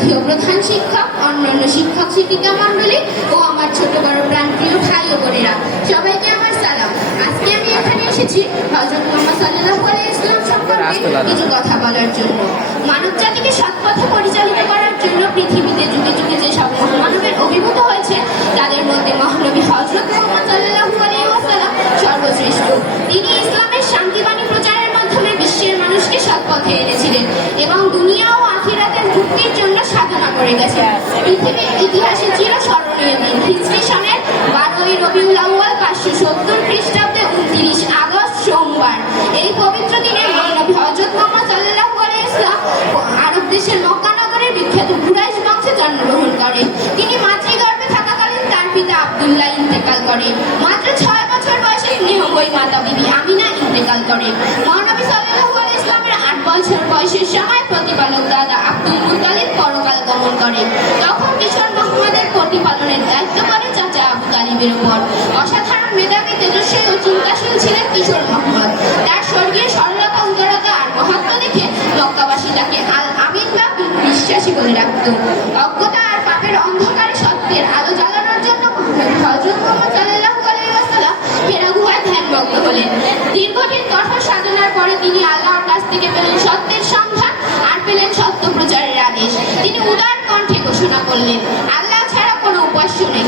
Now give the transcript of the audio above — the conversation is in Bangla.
শ্রদ্ধেয় প্রধান শিক্ষক অন্যান্য শিক্ষক শিক্ষিকা মণ্ডলী ও আমার ছোট বড় প্রাণপ্রিয় ভাই ও বোনেরা। সবাইকে আমার সালাম। আজকে আমি এখানে এসেছি হজরত মোহাম্মদ সাল্লাহ ইসলাম সম্পর্কে কিছু কথা বলার জন্য। মানব জাতিকে সৎ পথে পরিচালিত করার জন্য পৃথিবীতে যুগে যুগে যে সব মানবের অভিভূত হয়েছে তাদের মধ্যে মহানবী হজরত মোহাম্মদ সাল্লাল্লাহু আলাইহি সর্বশ্রেষ্ঠ। তিনি ইসলামের শান্তিবাণী প্রচারের মাধ্যমে বিশ্বের মানুষকে সৎ করে গেছেন পৃথিবীর ইতিহাসে দিন। হিজরি সনের বারোই রবিউল পাঁচশো সত্তর খ্রিস্টাব্দে উনত্রিশ আগস্ট সোমবার। এই পবিত্র দিনে মহানবী হজরত মোহাম্মদ আলাইহি ইসলাম আরব দেশের মক্কা নগরের বিখ্যাত বংশে জন্মগ্রহণ করেন। তিনি মাতৃগর্ভে থাকাকালীন তার পিতা আব্দুল্লাহ ইন্তেকাল করেন। মাত্র ছয় বছর বয়সে স্নেহময়ী মাতা বিবি আমিনা ইন্তেকাল করেন। মহানবী আলাইহি ইসলামের আট বছর বয়সের সময় করেন তখন কিশোর মোহাম্মদের প্রতিপালনের দায়িত্ব পড়ে চাচা আবু তালিবের উপর, অসাধারণ মেধাবী তেজস্বী ও চিন্তাশীল ছিলেন কিশোর মোহাম্মদ। তার স্বর্গীয় সরলতা, উদারতা আর মহত্ব দেখে মক্কাবাসী তাকে আল আমিন বা বিশ্বাসী বলে ডাকত। অজ্ঞতা আর পাপের অন্ধকারে সত্যের আলো জ্বালানোর জন্য হযরত মুহাম্মদ সাল্লাল্লাহু আলাইহি ওয়াসাল্লাম হেরা গুহায় ধ্যানমগ্ন হলেন। দীর্ঘদিন কঠোর সাধনার পরে তিনি আল্লাহর কাছ থেকে পেলেন উদার কণ্ঠে ঘোষণা করলেন। আল্লাহ ছাড়া কোনো উপাস্য নেই।